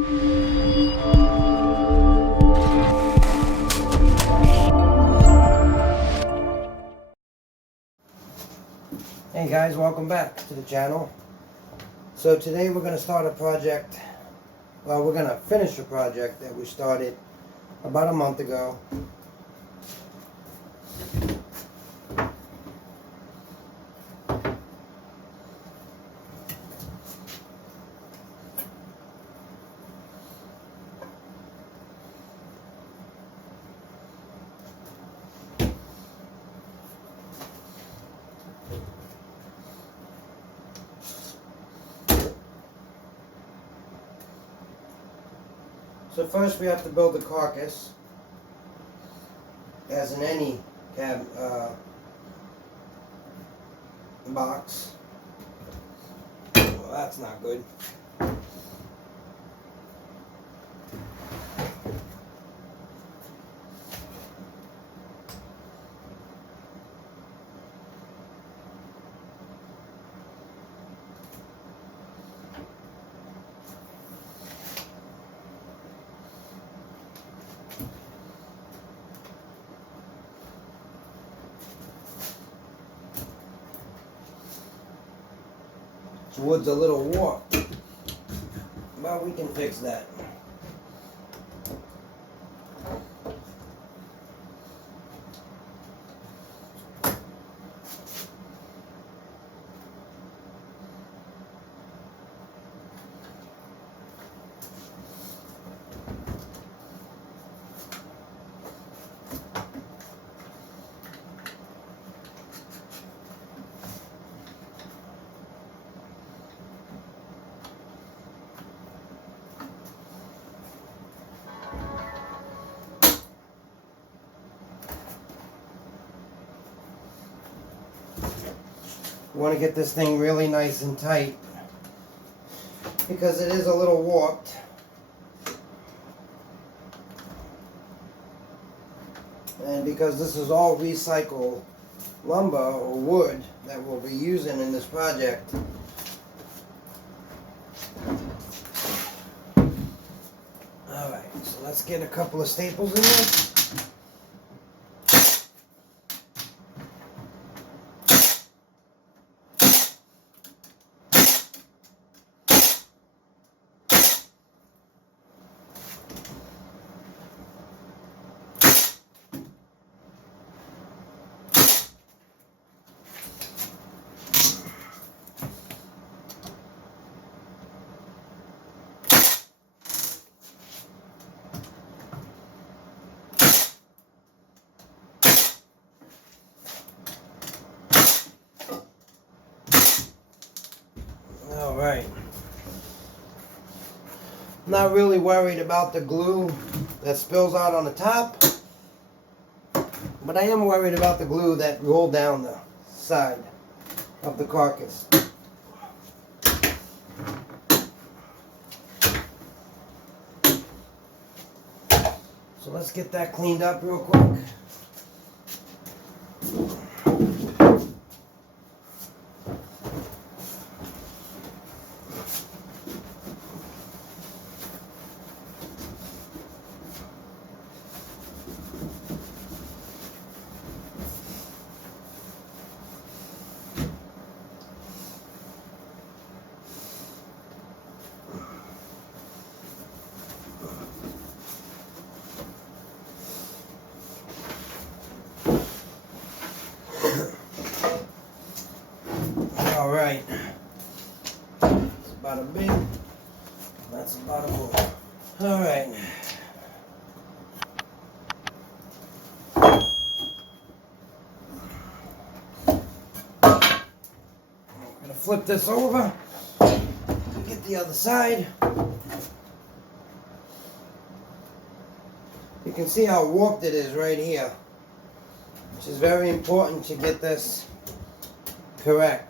Hey guys, welcome back to the channel. So today we're going to start a project. Well, we're going to finish a project that we started about a month ago. So first we have to build the carcass, as in any box. Well, that's not good. The wood's a little warped, but we can fix that. We want to get this thing really nice and tight because it is a little warped. And because this is all recycled lumber or wood that we'll be using in this project. Alright, so let's get a couple of staples in there. Alright. Not really worried about the glue that spills out on the top, but I am worried about the glue that rolled down the side of the carcass. So let's get that cleaned up real quick. Alright, that's about a big, that's about a move. Alright. I'm going to flip this over and get the other side. You can see how warped it is right here, which is very important to get this correct.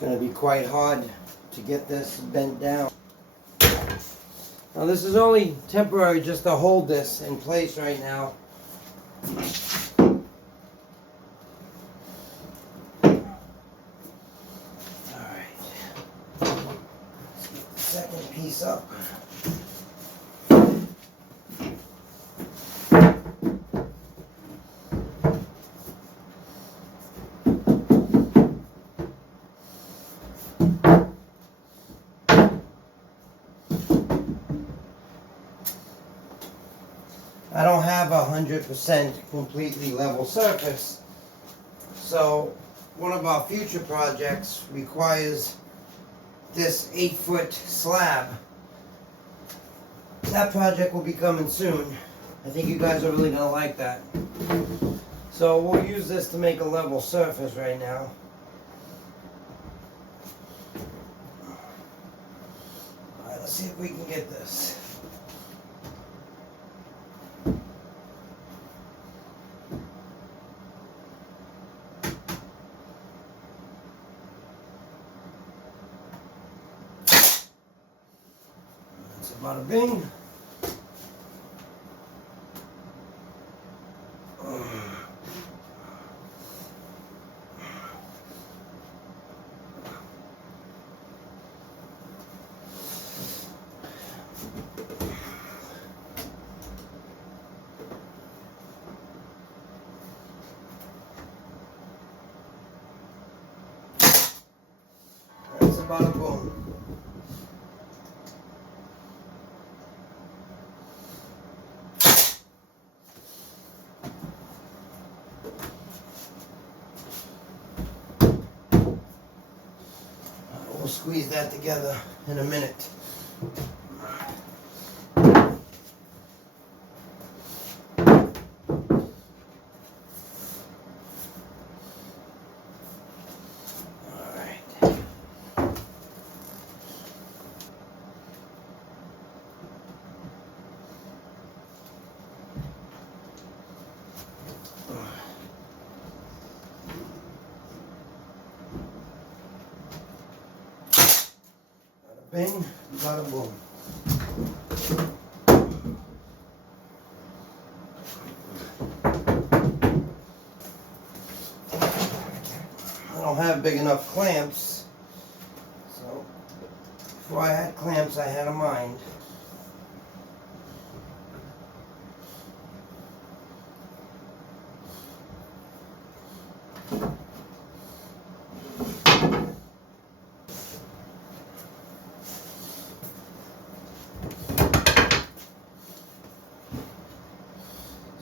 going to be quite hard to get this bent down. Now this is only temporary just to hold this in place right now. Alright. Let's get the second piece up. I don't have 100% completely level surface, so one of our future projects requires this 8-foot slab. That project will be coming soon. I think you guys are really going to like that. So we'll use this to make a level surface right now. Alright, let's see if we can get this. Bada bing. That's a bada boom. We'll squeeze that together in a minute. Bing, bada boom. I don't have big enough clamps, so before I had clamps I had a mind.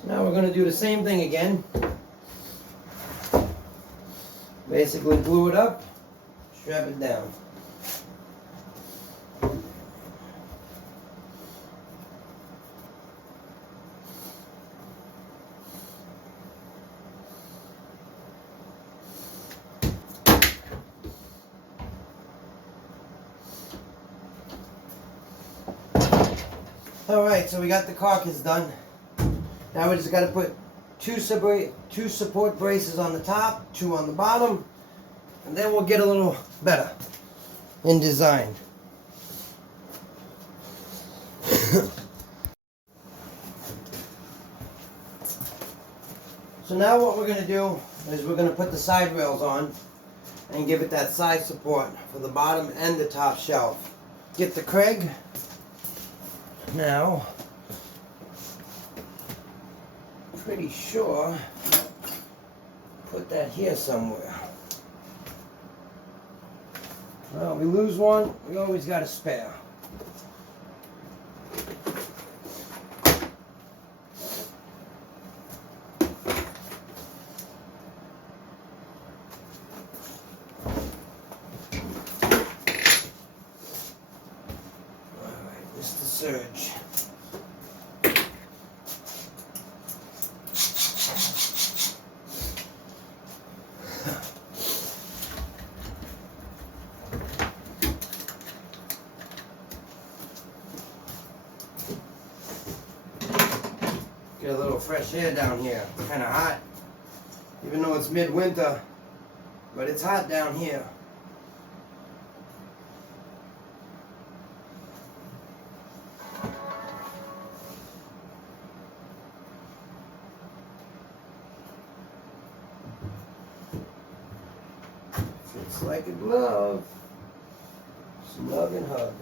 Now we're going to do the same thing again. Basically glue it up, strap it down. Alright, so we got the carcass done. Now we just got to put two support braces on the top, 2 on the bottom, and then we'll get a little better in design. So now what we're going to do is we're going to put the side rails on and give it that side support for the bottom and the top shelf. Get the Kreg. Now, pretty sure put that here somewhere. Well, we lose one, we always got a spare. Alright, this is the surge. Get a little fresh air down here. It's kind of hot, even though it's midwinter, but it's hot down here. Fits like a glove. Snug and hug.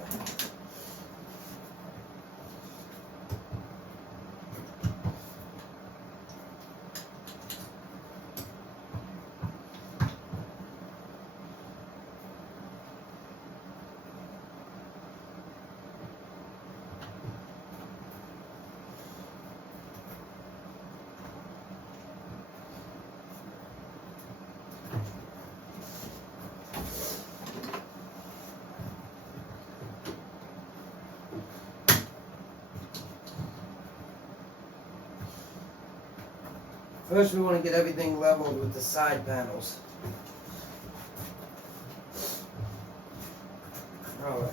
First, we want to get everything leveled with the side panels. Alright.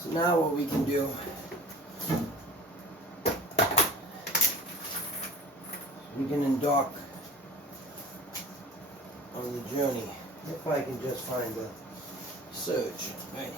So now what we can do, we can embark on the journey. If I can just find the surge right here.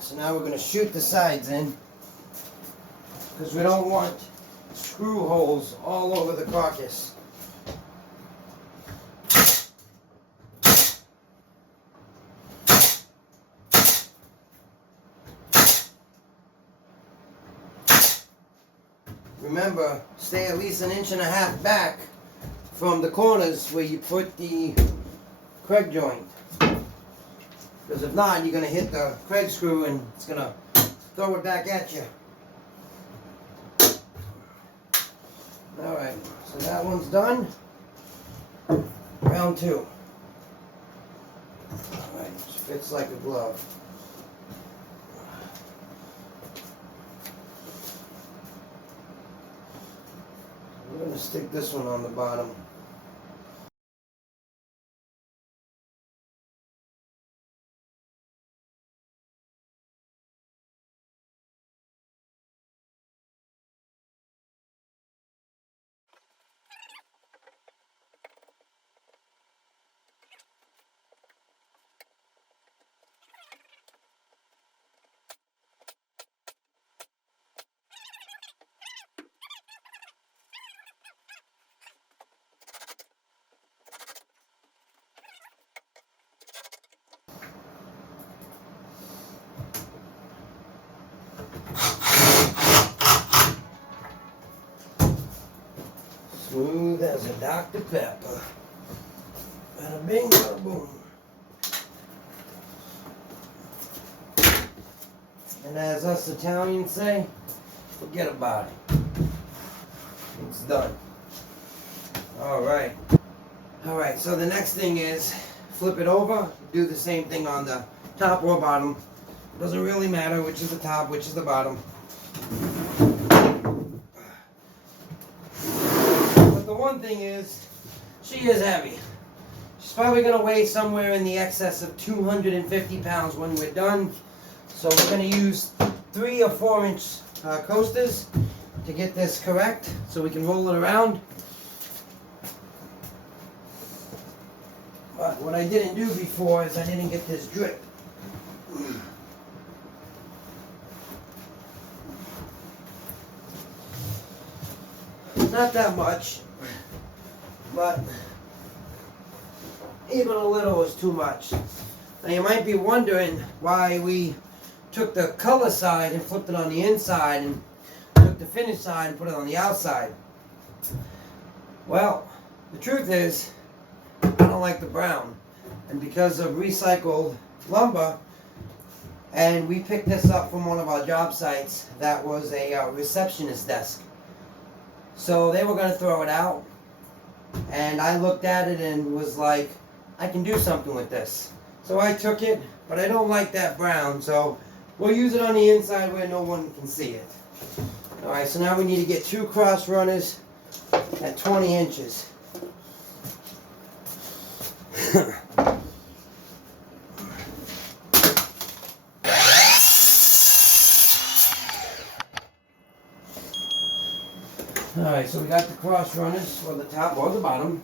So now we're going to shoot the sides in, because we don't want screw holes all over the carcass. Remember, stay at least 1.5 inches back from the corners where you put the Kreg joint. Because if not, you're going to hit the Kreg screw and it's going to throw it back at you. Alright, so that one's done. Round 2. Alright, fits like a glove. We're going to stick this one on the bottom. Smooth as a Dr. Pepper. Bada bing, bada boom. And as us Italians say, forget about it. It's done. Alright. Alright, so the next thing is flip it over, do the same thing on the top or bottom. Doesn't really matter which is the top, which is the bottom. The one thing is, she is heavy. She's probably going to weigh somewhere in the excess of 250 pounds when we're done. So we're going to use 3 or 4 inch coasters to get this correct so we can roll it around. But what I didn't do before is I didn't get this drip. Not that much, but even a little is too much. Now you might be wondering why we took the color side and flipped it on the inside and took the finish side and put it on the outside. Well, the truth is, I don't like the brown. And because of recycled lumber, and we picked this up from one of our job sites that was a receptionist desk. So they were going to throw it out, and I looked at it and was like, I can do something with this. So I took it, but I don't like that brown, so we'll use it on the inside where no one can see it. Alright, so now we need to get 2 cross runners at 20 inches. Alright, so we got the cross runners for the top or the bottom.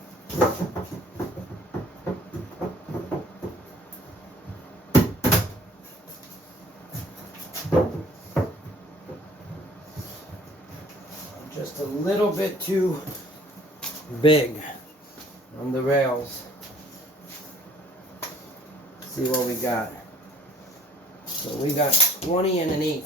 Just a little bit too big on the rails. Let's see what we got. So we got 20 and an 1/8.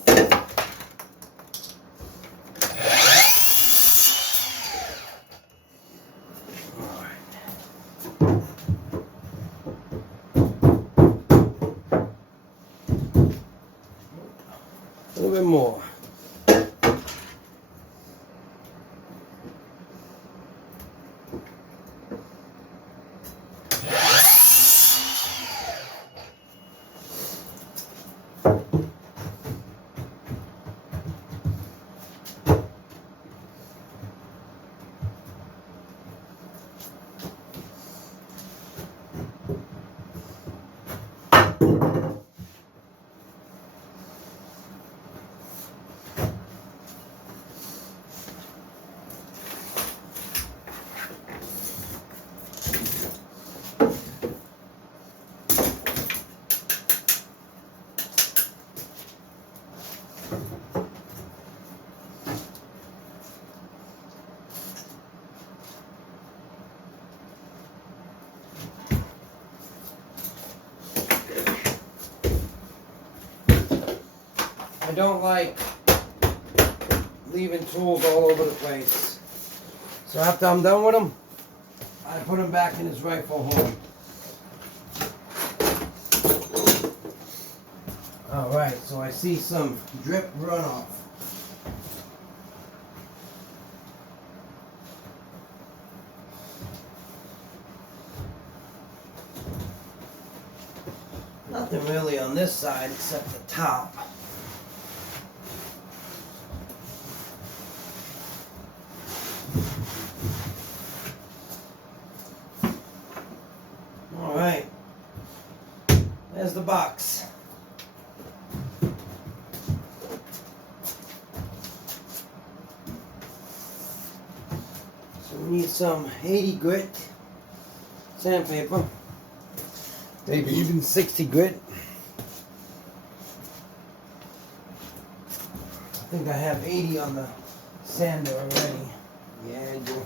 A little bit more. I don't like leaving tools all over the place. So after I'm done with them, I put them back in his rightful home. Alright, so I see some drip runoff. Nothing really on this side except the top. Alright, there's the box. So we need some 80 grit sandpaper, maybe even 60 grit. I think I have 80 on the sander already. Yeah, I do.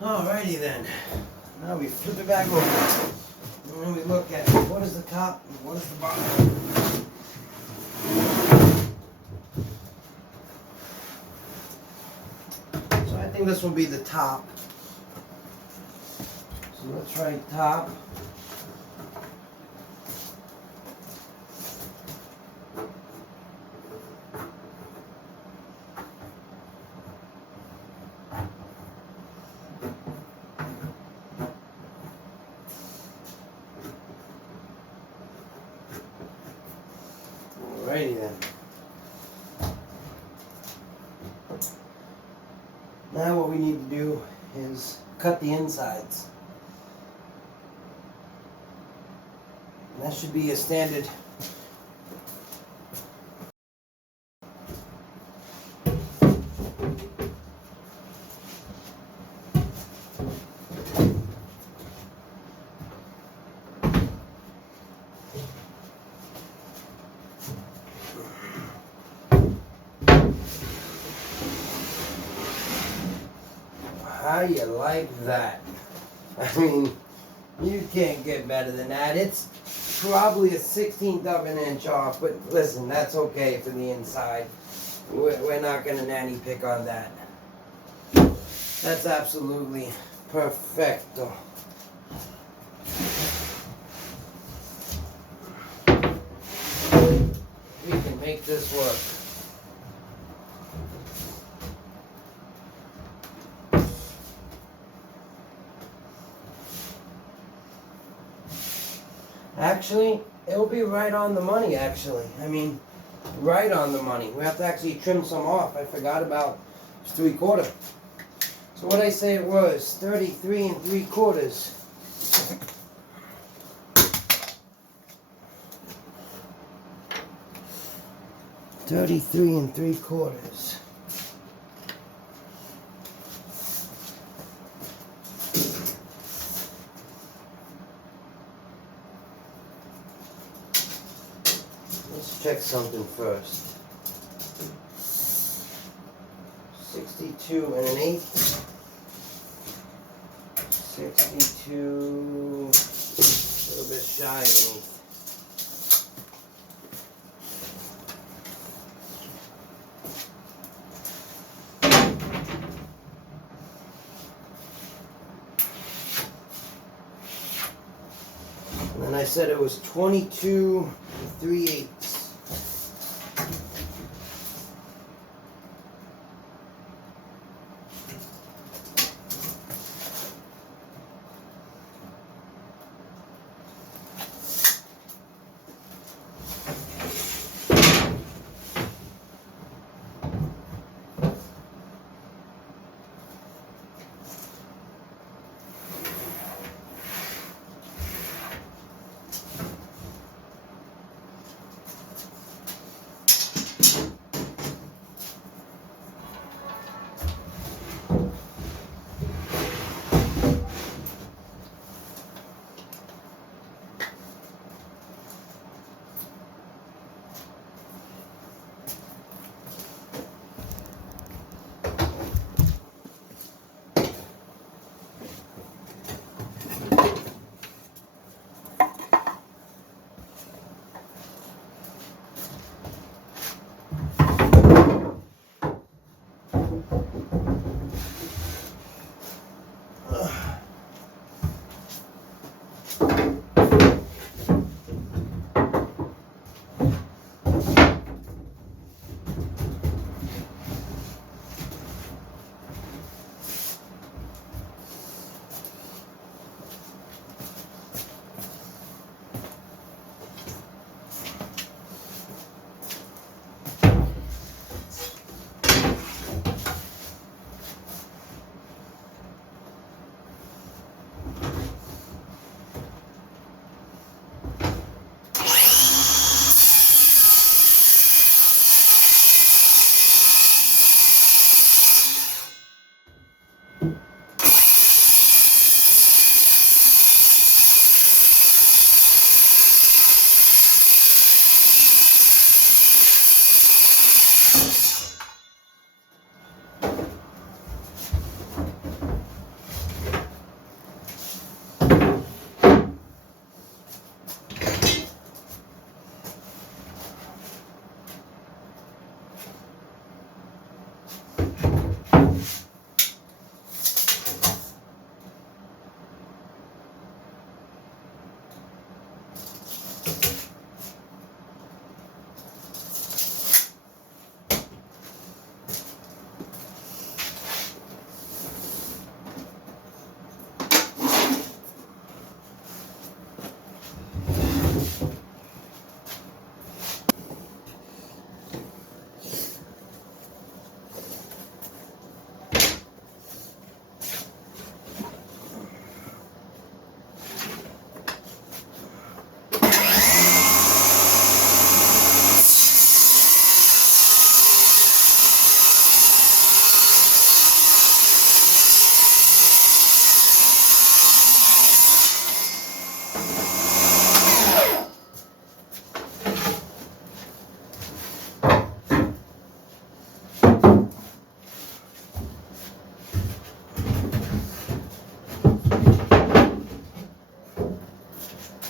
Alrighty then. Now we flip it back over. And then we look at what is the top and what is the bottom. So I think this will be the top. So let's write top. Alrighty then. Now what we need to do is cut the insides. And that should be a standard How you like that? I mean, you can't get better than that. It's probably a 16th of an inch off, but listen, that's okay for the inside. We're not going to nanny pick on that. That's absolutely perfecto. We can make this work. Actually, it'll be right on the money, actually. I mean, right on the money. We have to actually trim some off. I forgot about 3/4. So what I say it was, 33 3/4. $33 3/4. Let's check something first. 62 1/8. 62, a little bit shy of an 1/8. And then I said it was 22 3/8.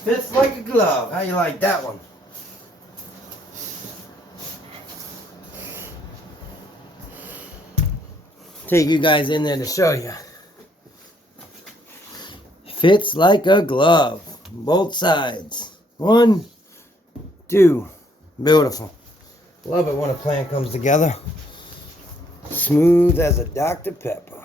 Fits like a glove. How you like that one? Take you guys in there to show you. Fits like a glove. Both sides. 1, 2. Beautiful. Love it when a plan comes together. Smooth as a Dr. Pepper.